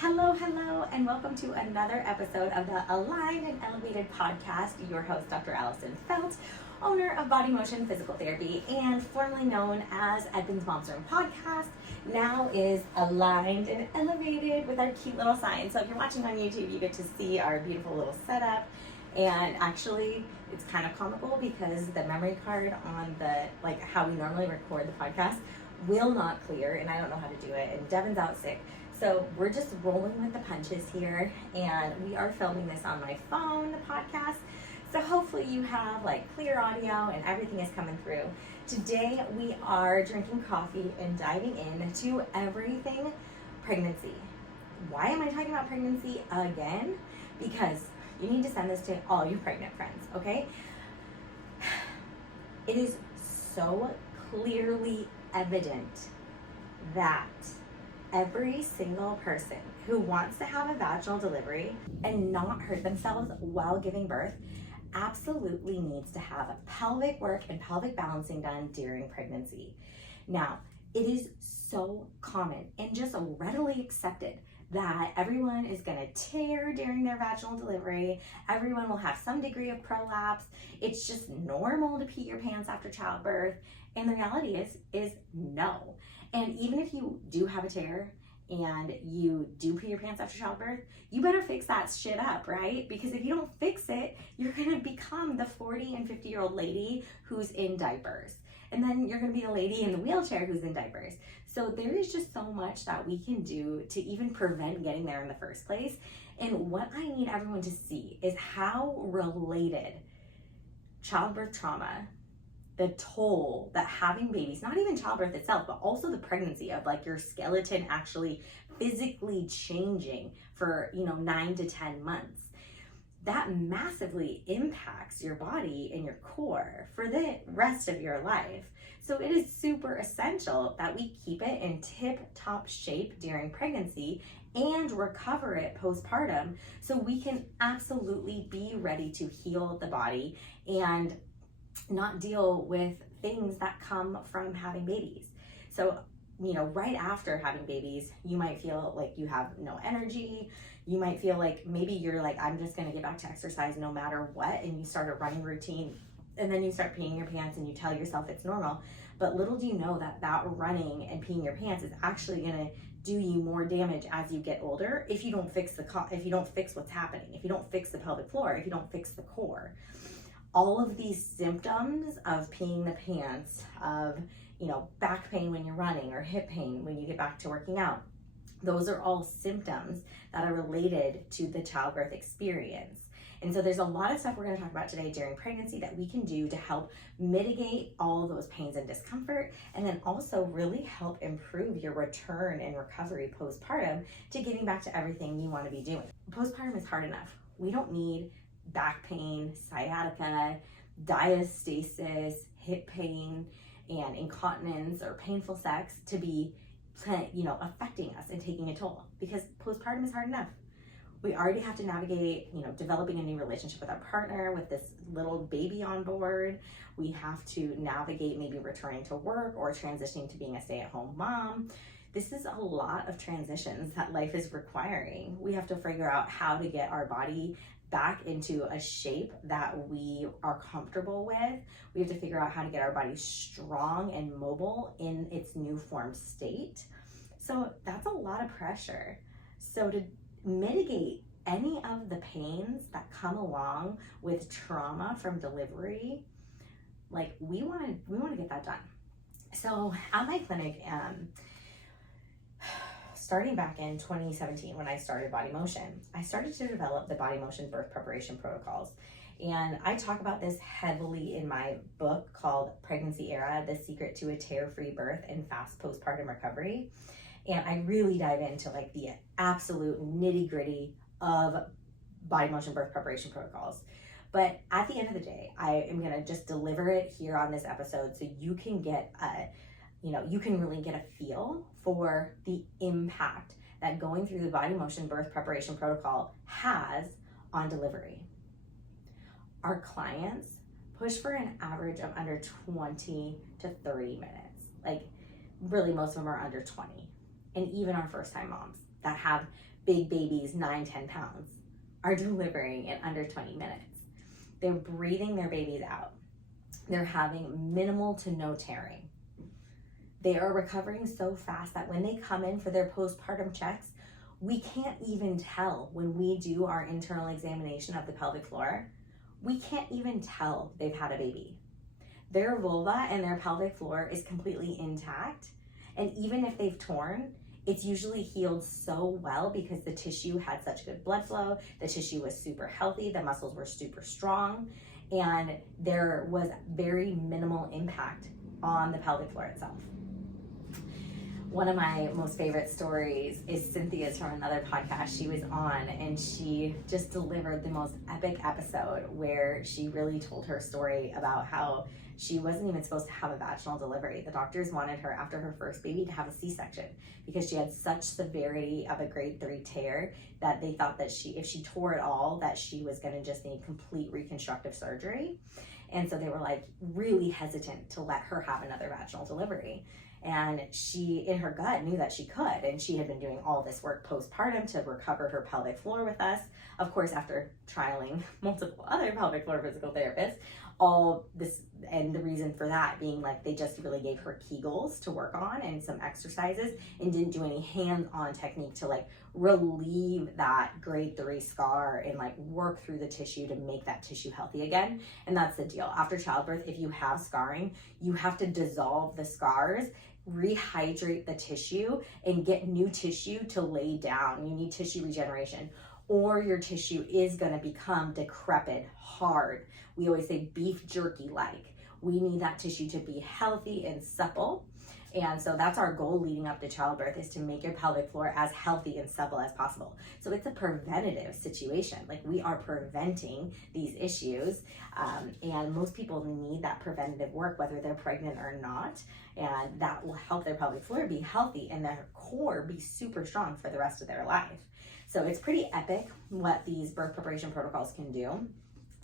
Hello, and welcome to another episode of the Aligned and Elevated podcast. Your host, Dr. Allison Feldt, owner of Body Motion Physical Therapy and formerly known as Edmonds Mom's Room Podcast, now is Aligned and Elevated with our cute little sign. So if you're watching on YouTube, you get to see our beautiful little setup. And actually, it's kind of comical because the memory card on how we normally record the podcast will not clear, and I don't know how to do it, and Devin's out sick. So we're just rolling with the punches here, and we are filming this on my phone, the podcast. So hopefully you have clear audio and everything is coming through. Today we are drinking coffee and diving into everything pregnancy. Why am I talking about pregnancy again? Because you need to send this to all your pregnant friends, okay? It is so clearly evident that every single person who wants to have a vaginal delivery and not hurt themselves while giving birth absolutely needs to have pelvic work and pelvic balancing done during pregnancy. Now, it is so common and just readily accepted that everyone is going to tear during their vaginal delivery. Everyone will have some degree of prolapse. It's just normal to pee your pants after childbirth. And the reality is no. And even if you do have a tear and you do pee your pants after childbirth, you better fix that shit up, right? Because if you don't fix it, you're going to become the 40 and 50-year-old lady who's in diapers. And then you're going to be a lady in the wheelchair who's in diapers. So there is just so much that we can do to even prevent getting there in the first place. And what I need everyone to see is how related childbirth trauma, the toll that having babies, not even childbirth itself, but also the pregnancy of your skeleton actually physically changing for 9 to 10 months, that massively impacts your body and your core for the rest of your life. So it is super essential that we keep it in tip-top shape during pregnancy and recover it postpartum so we can absolutely be ready to heal the body and not deal with things that come from having babies. So, right after having babies, you might feel like you have no energy. You might feel like maybe you're I'm just going to get back to exercise no matter what. And you start a running routine and then you start peeing your pants and you tell yourself it's normal. But little do you know that running and peeing your pants is actually going to do you more damage as you get older if you don't fix if you don't fix what's happening, if you don't fix the pelvic floor, if you don't fix the core. All of these symptoms of peeing the pants, of back pain when you're running or hip pain when you get back to working out, those are all symptoms that are related to the childbirth experience. And so there's a lot of stuff we're going to talk about today during pregnancy that we can do to help mitigate all of those pains and discomfort, and then also really help improve your return and recovery postpartum to getting back to everything you want to be doing. Postpartum is hard enough. We don't need back pain, sciatica, diastasis, hip pain, and incontinence or painful sex to be affecting us and taking a toll, because postpartum is hard enough. We already have to navigate developing a new relationship with our partner with this little baby on board. We have to navigate maybe returning to work or transitioning to being a stay-at-home mom. This is a lot of transitions that life is requiring. We have to figure out how to get our body back into a shape that we are comfortable with. We have to figure out how to get our body strong and mobile in its new form state. So that's a lot of pressure. So to mitigate any of the pains that come along with trauma from delivery, we want to get that done. So at my clinic, starting back in 2017 when I started Body Motion, I started to develop the Body Motion birth preparation protocols. And I talk about this heavily in my book called Pregnancy Era, The Secret to a Tear-Free Birth and Fast Postpartum Recovery. And I really dive into the absolute nitty-gritty of Body Motion birth preparation protocols. But at the end of the day, I am going to just deliver it here on this episode so you can get you can really get a feel for the impact that going through the Body Motion birth preparation protocol has on delivery. Our clients push for an average of under 20 to 30 minutes. Really, most of them are under 20. And even our first-time moms that have big babies, 9-10 pounds, are delivering in under 20 minutes. They're breathing their babies out. They're having minimal to no tearing. They are recovering so fast that when they come in for their postpartum checks, we can't even tell when we do our internal examination of the pelvic floor, we can't even tell they've had a baby. Their vulva and their pelvic floor is completely intact. And even if they've torn, it's usually healed so well because the tissue had such good blood flow, the tissue was super healthy, the muscles were super strong, and there was very minimal impact on the pelvic floor itself. One of my most favorite stories is Cynthia's from another podcast she was on, and she just delivered the most epic episode where she really told her story about how she wasn't even supposed to have a vaginal delivery. The doctors wanted her after her first baby to have a C-section because she had such severity of a grade 3 tear that they thought that if she tore it all, that she was gonna just need complete reconstructive surgery. And so they were like really hesitant to let her have another vaginal delivery. And she, in her gut, knew that she could. And she had been doing all this work postpartum to recover her pelvic floor with us. Of course, after trialing multiple other pelvic floor physical therapists, all this, and the reason for that being like they just really gave her Kegels to work on and some exercises and didn't do any hands-on technique to like relieve that grade 3 scar and like work through the tissue to make that tissue healthy again. And that's the deal. After childbirth, if you have scarring, you have to dissolve the scars, rehydrate the tissue, and get new tissue to lay down. You need tissue regeneration, or your tissue is going to become decrepit, hard. We always say beef jerky like. We need that tissue to be healthy and supple. And so that's our goal leading up to childbirth, is to make your pelvic floor as healthy and supple as possible. So it's a preventative situation. Like, we are preventing these issues. And most people need that preventative work, whether they're pregnant or not. And that will help their pelvic floor be healthy and their core be super strong for the rest of their life. So it's pretty epic what these birth preparation protocols can do.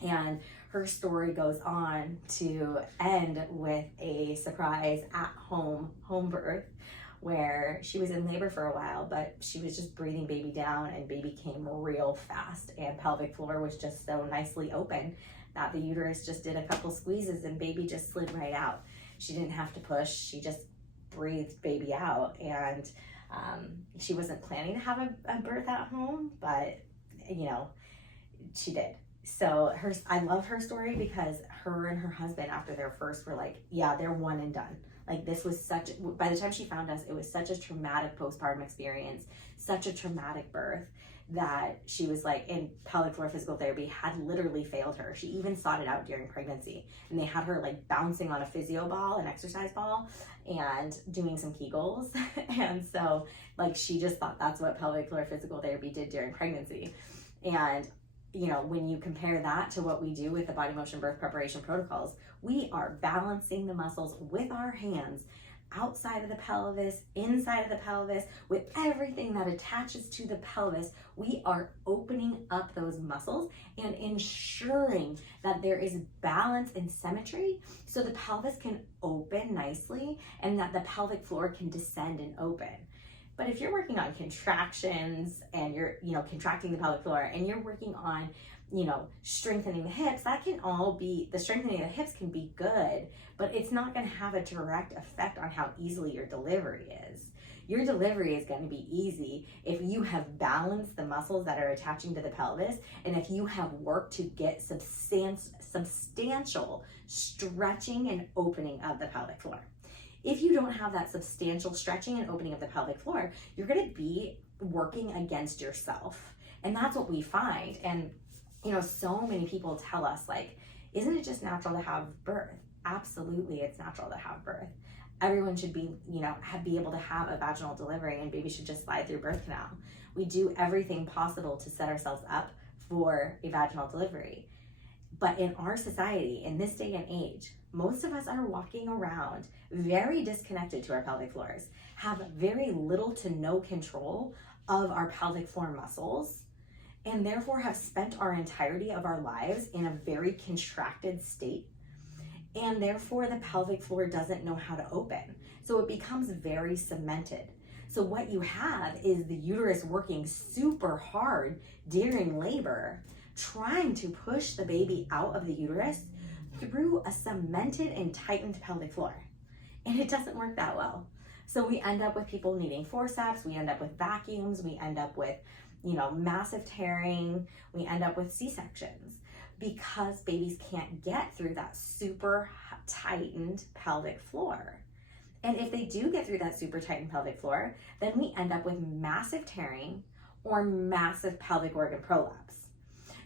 And her story goes on to end with a surprise home birth where she was in labor for a while, but she was just breathing baby down, and baby came real fast, and pelvic floor was just so nicely open that the uterus just did a couple squeezes and baby just slid right out. She didn't have to push, she just breathed baby out. And she wasn't planning to have a birth at home, but she did. So I love her story because her and her husband, after their first, were like, yeah, they're one and done. Like, this was by the time she found us, it was such a traumatic postpartum experience, such a traumatic birth, that she was like, and pelvic floor physical therapy had literally failed her. She even sought it out during pregnancy, and they had her like bouncing on a physio ball, an exercise ball, and doing some Kegels. And so like, she just thought that's what pelvic floor physical therapy did during pregnancy. And when you compare that to what we do with the body motion birth preparation protocols, we are balancing the muscles with our hands outside of the pelvis, inside of the pelvis, with everything that attaches to the pelvis. We are opening up those muscles and ensuring that there is balance and symmetry so the pelvis can open nicely and that the pelvic floor can descend and open. But if you're working on contractions and you're, contracting the pelvic floor, and you're working on, strengthening the hips, the strengthening of the hips can be good, but it's not going to have a direct effect on how easily your delivery is. Your delivery is going to be easy if you have balanced the muscles that are attaching to the pelvis, and if you have worked to get substantial stretching and opening of the pelvic floor. If you don't have that substantial stretching and opening of the pelvic floor, you're going to be working against yourself. And that's what we find. And, so many people tell us, like, isn't it just natural to have birth? Absolutely, it's natural to have birth. Everyone should be, be able to have a vaginal delivery, and baby should just slide through birth canal. We do everything possible to set ourselves up for a vaginal delivery. But in our society, in this day and age, most of us are walking around very disconnected to our pelvic floors, have very little to no control of our pelvic floor muscles, and therefore have spent our entirety of our lives in a very contracted state. And therefore the pelvic floor doesn't know how to open. So it becomes very cemented. So what you have is the uterus working super hard during labor, trying to push the baby out of the uterus through a cemented and tightened pelvic floor. And it doesn't work that well. So we end up with people needing forceps, we end up with vacuums, we end up with, massive tearing, we end up with C-sections because babies can't get through that super tightened pelvic floor. And if they do get through that super tightened pelvic floor, then we end up with massive tearing or massive pelvic organ prolapse.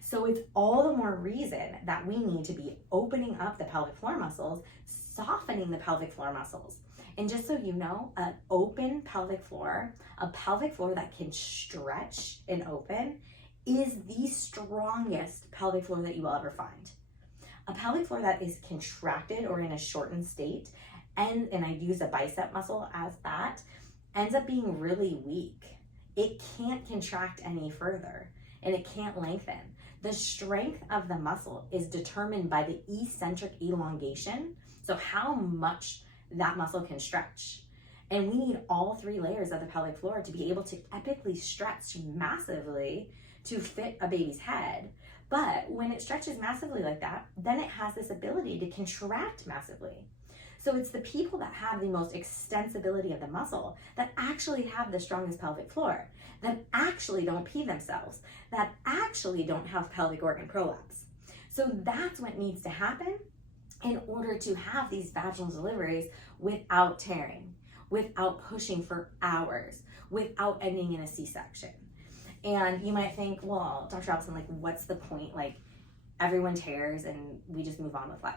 So it's all the more reason that we need to be opening up the pelvic floor muscles, softening the pelvic floor muscles. And just so you know, an open pelvic floor, a pelvic floor that can stretch and open, is the strongest pelvic floor that you will ever find. A pelvic floor that is contracted or in a shortened state, and I use a bicep muscle as that, ends up being really weak. It can't contract any further, and it can't lengthen. The strength of the muscle is determined by the eccentric elongation, so how much that muscle can stretch. And we need all three layers of the pelvic floor to be able to epically stretch massively to fit a baby's head. But when it stretches massively like that, then it has this ability to contract massively. So it's the people that have the most extensibility of the muscle that actually have the strongest pelvic floor, that actually don't pee themselves, that actually don't have pelvic organ prolapse. So that's what needs to happen in order to have these vaginal deliveries without tearing, without pushing for hours, without ending in a C-section. And you might think, well, Dr. Allison, what's the point? Everyone tears and we just move on with life.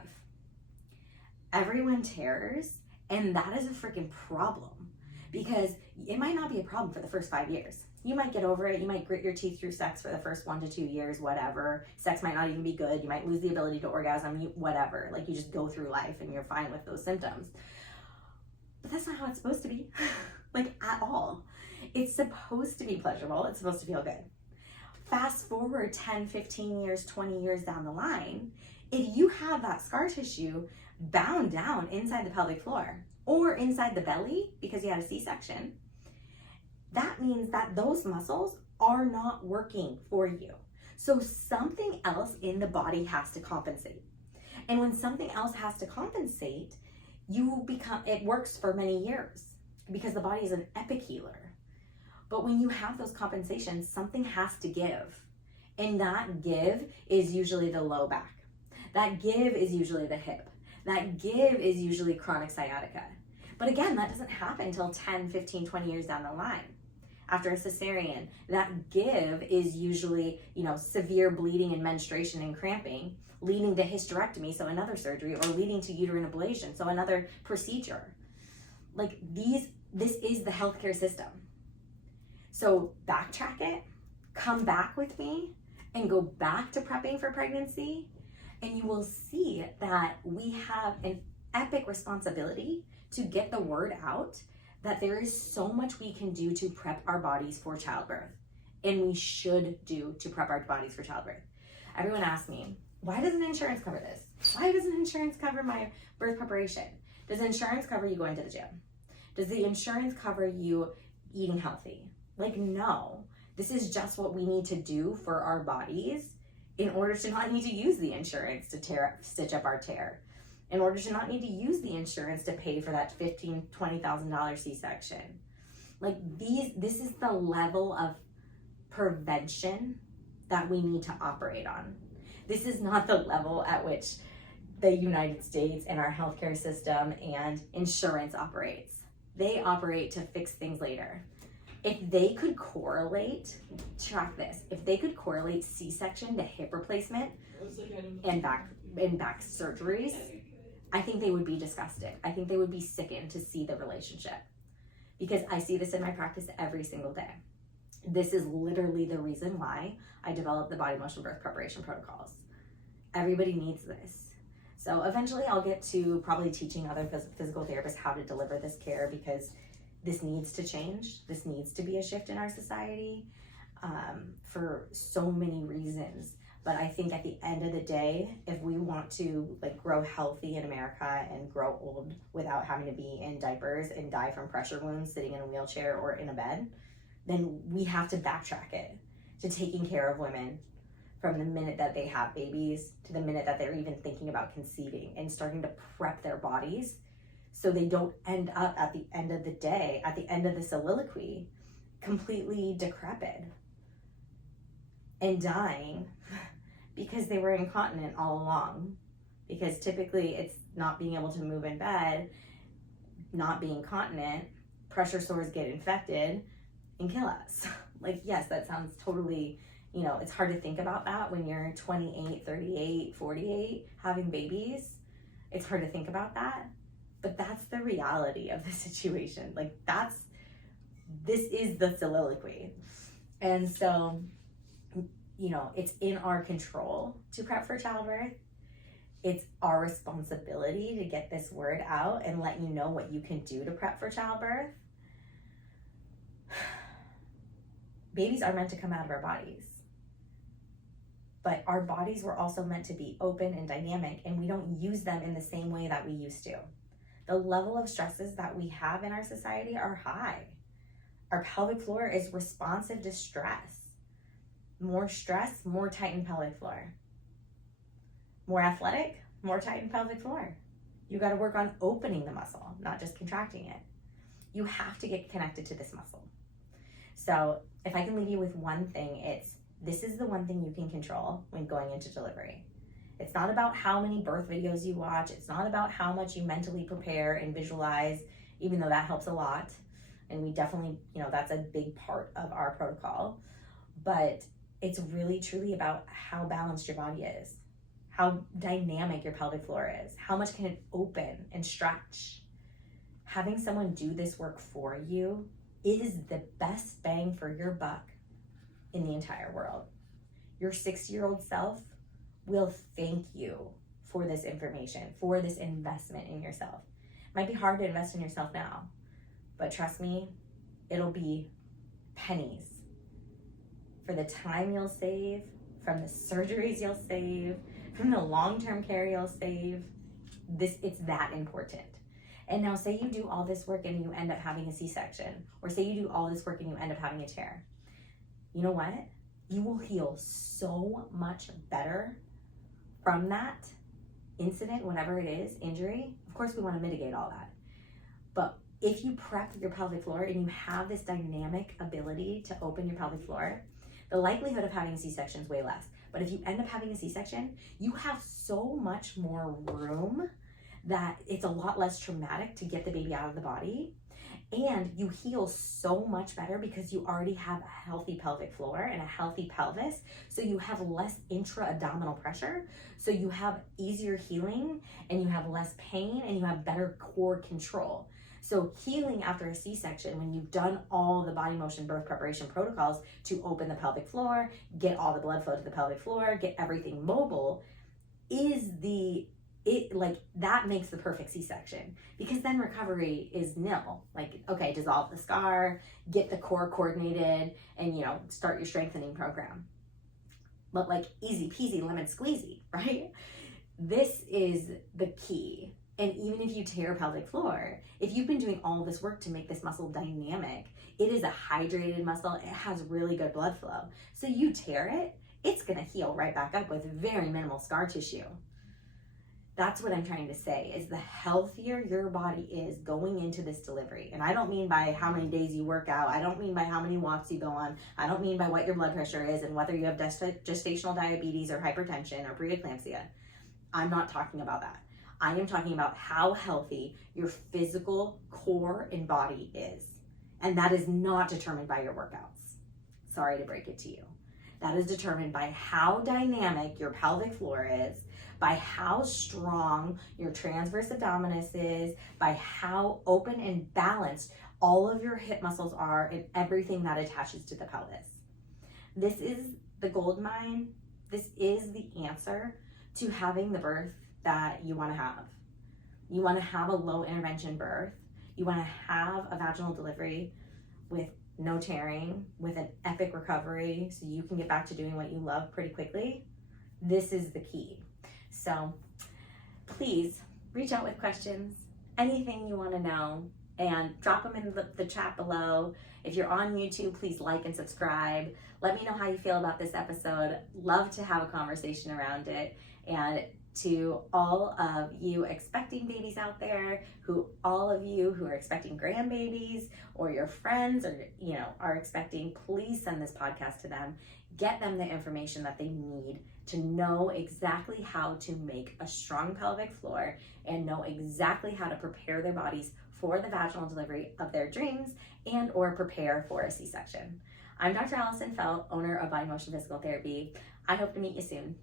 Everyone tears, and that is a freaking problem, because it might not be a problem for the first 5 years. You might get over it. You might grit your teeth through sex for the first 1 to 2 years, whatever. Sex might not even be good. You might lose the ability to orgasm, whatever. You just go through life and you're fine with those symptoms. But that's not how it's supposed to be, at all. It's supposed to be pleasurable. It's supposed to feel good. Fast forward 10, 15 years, 20 years down the line, if you have that scar tissue bound down inside the pelvic floor or inside the belly because you had a C-section, that means that those muscles are not working for you. So something else in the body has to compensate. And when something else has to compensate, it works for many years because the body is an epic healer. But when you have those compensations, something has to give. And that give is usually the low back. That give is usually the hip. That give is usually chronic sciatica. But again, that doesn't happen until 10, 15, 20 years down the line. After a cesarean, that give is usually, severe bleeding and menstruation and cramping, leading to hysterectomy, so another surgery, or leading to uterine ablation, so another procedure. This is the healthcare system. So backtrack it, come back with me, and go back to prepping for pregnancy, and you will see that we have an epic responsibility to get the word out that there is so much we can do to prep our bodies for childbirth, and we should do to prep our bodies for childbirth. Everyone asks me, why doesn't insurance cover this? Why doesn't insurance cover my birth preparation? Does insurance cover you going to the gym? Does the insurance cover you eating healthy? No, this is just what we need to do for our bodies in order to not need to use the insurance to stitch up our tear, in order to not need to use the insurance to pay for that $15,000, $20,000 C-section. This is the level of prevention that we need to operate on. This is not the level at which the United States and our healthcare system and insurance operates. They operate to fix things later. If they could correlate, track this, if they could correlate C-section to hip replacement and back surgeries, I think they would be disgusted. I think they would be sickened to see the relationship, because I see this in my practice every single day. This is literally the reason why I developed the body motion birth preparation protocols. Everybody needs this. So eventually I'll get to probably teaching other physical therapists how to deliver this care, because this needs to change. This needs to be a shift in our society for so many reasons. But I think at the end of the day, if we want to like grow healthy in America and grow old without having to be in diapers and die from pressure wounds sitting in a wheelchair or in a bed, then we have to backtrack it to taking care of women from the minute that they have babies to the minute that they're even thinking about conceiving, and starting to prep their bodies so they don't end up at the end of the day, at the end of the soliloquy, completely decrepit and dying because they were incontinent all along. Because typically it's not being able to move in bed, not being continent, pressure sores get infected and kill us. Like, yes, that sounds totally, you know, it's hard to think about that when you're 28, 38, 48, having babies. It's hard to think about that, but that's the reality of the situation. Like, this is the soliloquy. And so, you know, it's in our control to prep for childbirth. It's our responsibility to get this word out and let you know what you can do to prep for childbirth. Babies are meant to come out of our bodies, but our bodies were also meant to be open and dynamic, and we don't use them in the same way that we used to. The level of stresses that we have in our society are high. Our pelvic floor is responsive to stress. More stress, more tightened pelvic floor. More athletic, more tightened pelvic floor. You got to work on opening the muscle, not just contracting it. You have to get connected to this muscle. So if I can leave you with one thing, this is the one thing you can control when going into delivery. It's not about how many birth videos you watch. It's not about how much you mentally prepare and visualize, even though that helps a lot. And we definitely, you know, that's a big part of our protocol. But it's really truly about how balanced your body is, how dynamic your pelvic floor is, how much can it open and stretch. Having someone do this work for you is the best bang for your buck in the entire world. Your 6-year-old self will thank you for this information, for this investment in yourself. It might be hard to invest in yourself now, but trust me, it'll be pennies for the time you'll save, from the surgeries you'll save, from the long-term care you'll save. It's that important. And now say you do all this work and you end up having a C-section, or say you do all this work and you end up having a tear. You know what? You will heal so much better from that incident, whatever it is, injury. Of course, we want to mitigate all that. But if you prep your pelvic floor and you have this dynamic ability to open your pelvic floor, the likelihood of having a C-section is way less. But if you end up having a C-section, you have so much more room that it's a lot less traumatic to get the baby out of the body. And you heal so much better because you already have a healthy pelvic floor and a healthy pelvis. So you have less intra-abdominal pressure. So you have easier healing and you have less pain and you have better core control. So healing after a C-section, when you've done all the body motion birth preparation protocols to open the pelvic floor, get all the blood flow to the pelvic floor, get everything mobile, that makes the perfect C-section, because then recovery is nil. Like, okay, dissolve the scar, get the core coordinated, and, you know, start your strengthening program. But like easy peasy lemon squeezy, right? This is the key. And even if you tear pelvic floor, if you've been doing all this work to make this muscle dynamic, it is a hydrated muscle. It has really good blood flow. So you tear it, it's going to heal right back up with very minimal scar tissue. That's what I'm trying to say, is the healthier your body is going into this delivery. And I don't mean by how many days you work out. I don't mean by how many walks you go on. I don't mean by what your blood pressure is and whether you have gestational diabetes or hypertension or preeclampsia. I'm not talking about that. I am talking about how healthy your physical core and body is. And that is not determined by your workouts. Sorry to break it to you. That is determined by how dynamic your pelvic floor is, by how strong your transverse abdominis is, by how open and balanced all of your hip muscles are and everything that attaches to the pelvis. This is the gold mine. This is the answer to having the birth that you want to have. You want to have a low intervention birth. You want to have a vaginal delivery with no tearing, with an epic recovery so you can get back to doing what you love pretty quickly. this is the key. So please reach out with questions, anything you want to know, and drop them in the chat below. If you're on YouTube, please like and subscribe. Let me know how you feel about this episode. Love to have a conversation around it. And to all of you expecting babies out there, all of you who are expecting grandbabies, or your friends, or are expecting, please send this podcast to them. Get them the information that they need to know exactly how to make a strong pelvic floor and know exactly how to prepare their bodies for the vaginal delivery of their dreams and or prepare for a C-section. I'm Dr. Allison Feldt, owner of Body Motion Physical Therapy. I hope to meet you soon.